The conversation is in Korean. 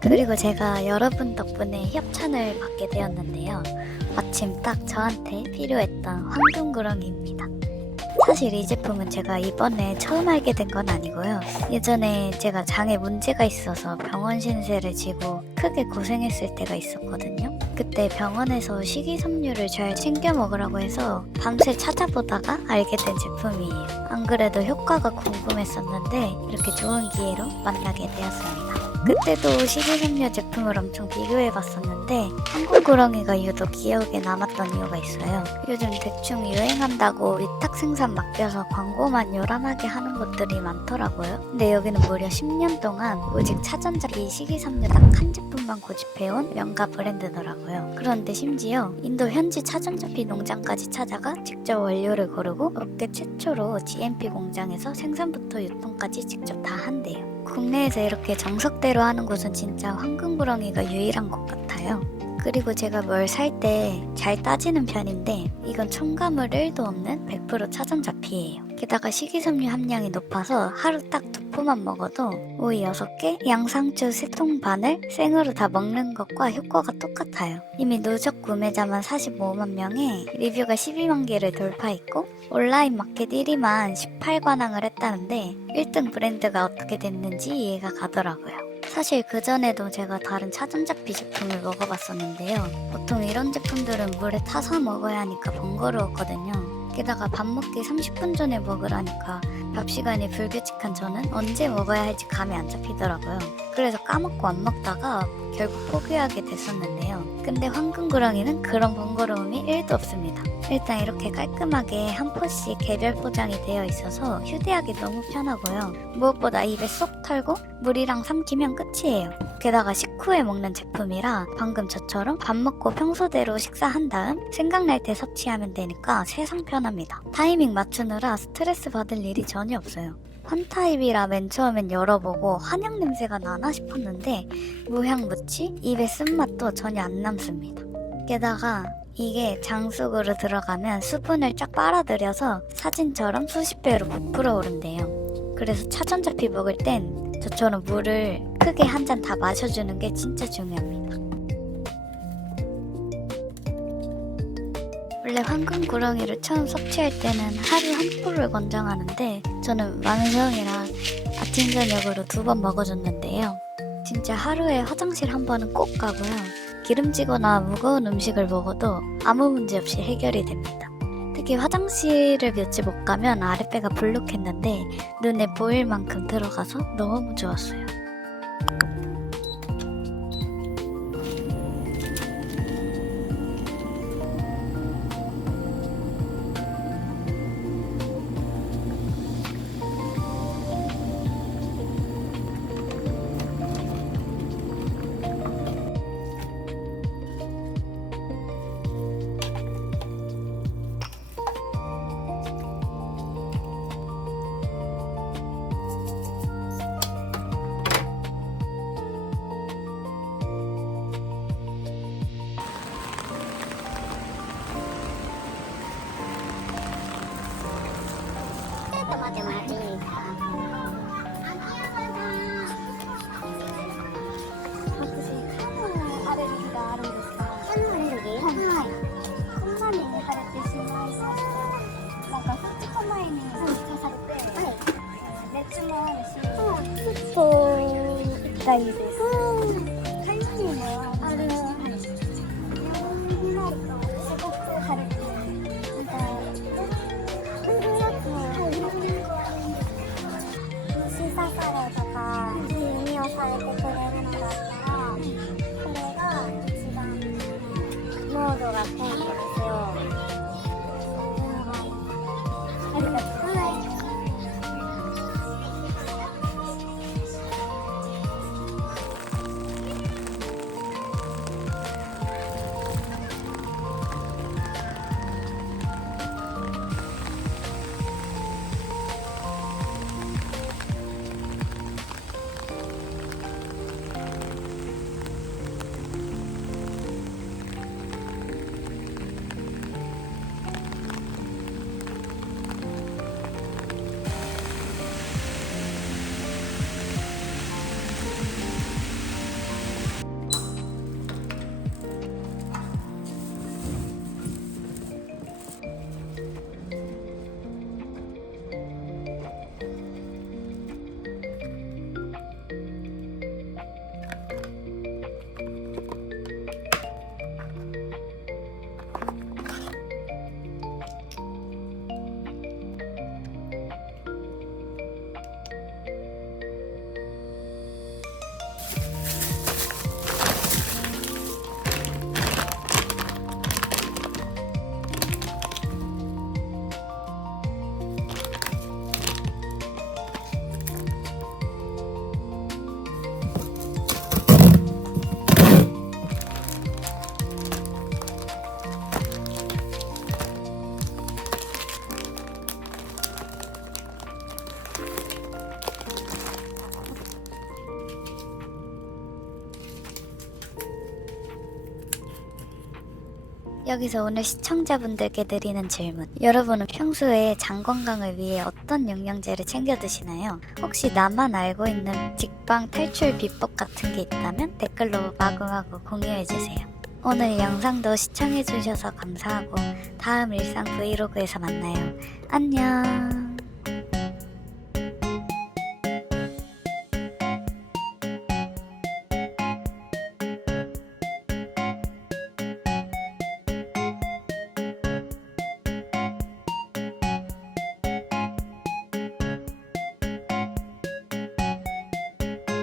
그리고 제가 여러분 덕분에 협찬을 받게 되었는데요. 마침 딱 저한테 필요했던 황금구렁이입니다. 사실 이 제품은 제가 이번에 처음 알게 된 건 아니고요. 예전에 제가 장에 문제가 있어서 병원 신세를 지고 크게 고생했을 때가 있었거든요. 그때 병원에서 식이섬유를 잘 챙겨 먹으라고 해서 밤새 찾아보다가 알게 된 제품이에요. 안 그래도 효과가 궁금했었는데 이렇게 좋은 기회로 만나게 되었습니다. 그때도 식이섬유 제품을 엄청 비교해봤었는데 황금구렁이가 유독 기억에 남았던 이유가 있어요. 요즘 대충 유행한다고 위탁 생산 맡겨서 광고만 요란하게 하는 곳들이 많더라고요. 근데 여기는 무려 10년 동안 오직 차전자피 식이섬유 딱 한 제품만 고집해온 명가 브랜드더라고요. 그런데 심지어 인도 현지 차전자피 농장까지 찾아가 직접 원료를 고르고 업계 최초로 GMP 공장에서 생산부터 유통까지 직접 다 한대요. 국내에서 이렇게 정석대로 하는 곳은 진짜 황금구렁이가 유일한 것 같아요. 그리고 제가 뭘 살 때 잘 따지는 편인데 이건 첨가물 1도 없는 100% 차전자피예요. 게다가 식이섬유 함량이 높아서 하루 딱 2포만 먹어도 오이 6개, 양상추 3통 반을 생으로 다 먹는 것과 효과가 똑같아요. 이미 누적 구매자만 45만 명에 리뷰가 12만 개를 돌파했고 온라인 마켓 1위만 18관왕을 했다는데 1등 브랜드가 어떻게 됐는지 이해가 가더라고요. 사실 그전에도 제가 다른 차전자피 제품을 먹어봤었는데요. 보통 이런 제품들은 물에 타서 먹어야 하니까 번거로웠거든요. 게다가 밥 먹기 30분 전에 먹으라니까 밥 시간이 불규칙한 저는 언제 먹어야 할지 감이 안 잡히더라고요. 그래서 까먹고 안 먹다가 결국 포기하게 됐었는데요. 근데 황금구렁이는 그런 번거로움이 1도 없습니다. 일단 이렇게 깔끔하게 한 포씩 개별 포장이 되어 있어서 휴대하기 너무 편하고요. 무엇보다 입에 쏙 털고 물이랑 삼키면 끝이에요. 게다가 식후에 먹는 제품이라 방금 저처럼 밥 먹고 평소대로 식사한 다음 생각날 때 섭취하면 되니까 세상 편합니다. 타이밍 맞추느라 스트레스 받을 일이 전혀 없어요. 환타입이라 맨 처음엔 열어보고 한약 냄새가 나나 싶었는데 무향무치, 입에 쓴맛도 전혀 안 남습니다. 게다가 이게 장 속으로 들어가면 수분을 쫙 빨아들여서 사진처럼 수십 배로 부풀어 오른대요. 그래서 차전자피 먹을 땐 저처럼 물을 크게 한 잔 다 마셔주는 게 진짜 중요합니다. 원래 황금구렁이를 처음 섭취할 때는 하루 한 포를 권장하는데 저는 만성이랑 아침 저녁으로 2번 먹어줬는데요. 진짜 하루에 화장실 한 번은 꼭 가고요. 기름지거나 무거운 음식을 먹어도 아무 문제 없이 해결이 됩니다. 특히 화장실을 며칠 못 가면 아랫배가 불룩했는데 눈에 보일 만큼 들어가서 너무 좋았어요. 여기서 오늘 시청자분들께 드리는 질문. 여러분은 평소에 장 건강을 위해 어떤 영양제를 챙겨 드시나요? 혹시 나만 알고 있는 직방 탈출 비법 같은 게 있다면 댓글로 마구마구 공유해주세요. 오늘 영상도 시청해주셔서 감사하고 다음 일상 브이로그에서 만나요. 안녕.